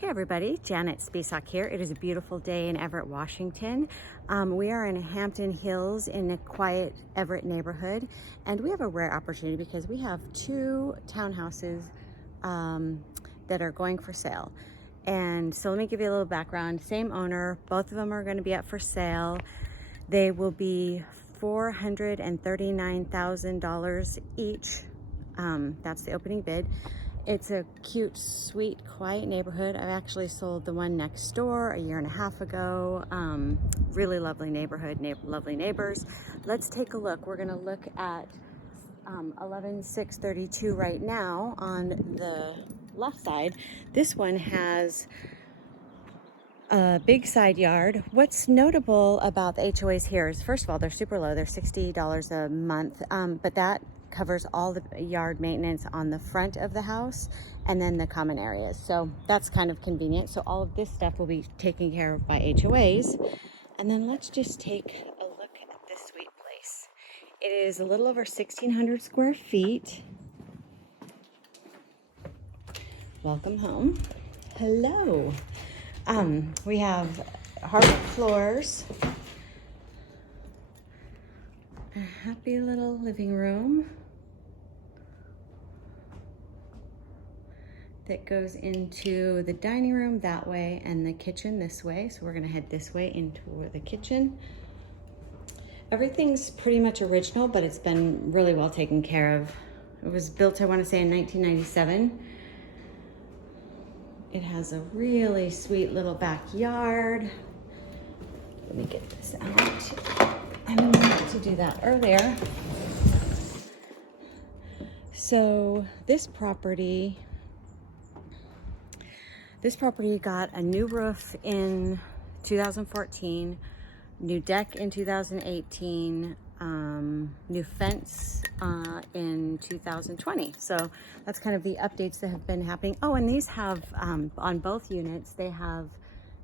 Hey everybody, Janet Spisak here. It is a beautiful day in Everett, Washington. We are in Hampton Hills in a quiet Everett neighborhood, and we have a rare opportunity because we have two townhouses that are going for sale. And so let me give you a little background. Same owner, both of them are going to be up for sale. They will be $439,000 each. That's the opening bid. It's a cute, sweet, quiet neighborhood. I actually sold the one next door a year and a half ago. Really lovely neighborhood, lovely neighbors. Let's take a look. We're gonna look at 11632 right now on the left side. This one has a big side yard. What's notable about the HOAs here is, first of all, they're super low. They're $60 a month, but that covers all the yard maintenance on the front of the house and then the common areas. So that's kind of convenient. So all of this stuff will be taken care of by HOAs. And then let's just take a look at this sweet place. It is a little over 1,600 square feet. Welcome home. Hello. We have hardwood floors, a happy little living room that goes into the dining room that way and the kitchen this way. So we're gonna head this way into the kitchen. Everything's pretty much original, but it's been really well taken care of. It was built, I wanna say, in 1997. It has a really sweet little backyard. Let me get this out. I meant to do that earlier. So this property got a new roof in 2014, new deck in 2018, new fence in 2020. So that's kind of the updates that have been happening. Oh, and these have, on both units, they have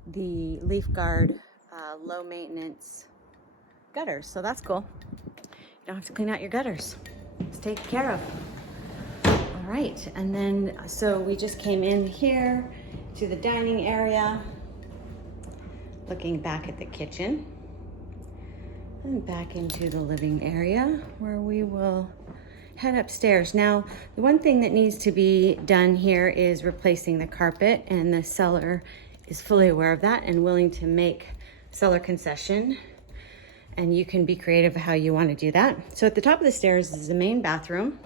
the leaf guard, low maintenance gutters. So that's cool. You don't have to clean out your gutters. It's taken care of. All right, and then, so we just came in here to the dining area, looking back at the kitchen, and back into the living area where we will head upstairs. Now, the one thing that needs to be done here is replacing the carpet, and the seller is fully aware of that and willing to make seller concession, and you can be creative how you want to do that. So at the top of the stairs is the main bathroom,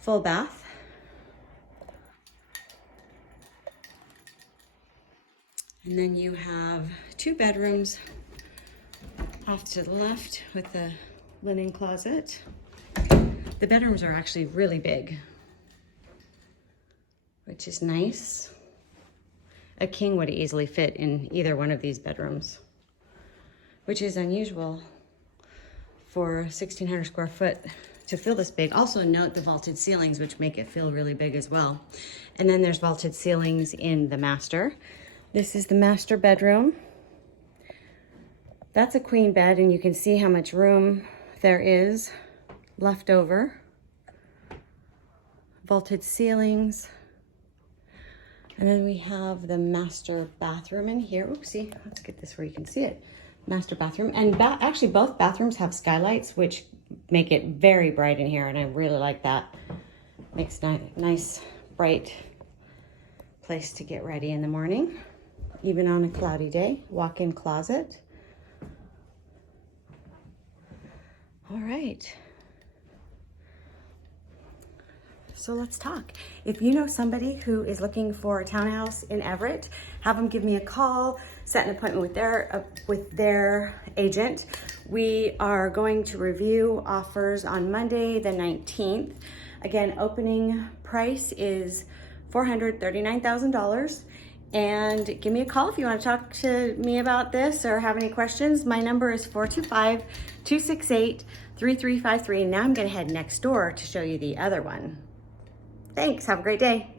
full bath. And then you have two bedrooms off to the left with the linen closet. The bedrooms are actually really big, which is nice. A king would easily fit in either one of these bedrooms, which is unusual for 1,600 square foot to feel this big. Also note the vaulted ceilings, which make it feel really big as well. And then there's vaulted ceilings in the master. This is the master bedroom. That's a queen bed, and you can see how much room there is left over. Vaulted ceilings. And then we have the master bathroom in here. Oopsie, let's get this where you can see it. Master bathroom. And actually both bathrooms have skylights, which make it very bright in here, and I really like that. Makes nice, bright place to get ready in the morning, even on a cloudy day. Walk-in closet. All right. So let's talk. If you know somebody who is looking for a townhouse in Everett, have them give me a call, set an appointment with their agent. We are going to review offers on Monday the 19th. Again, opening price is $439,000. And give me a call if you want to talk to me about this or have any questions. My number is 425-268-3353. Now I'm going to head next door to show you the other one. Thanks. Have a great day.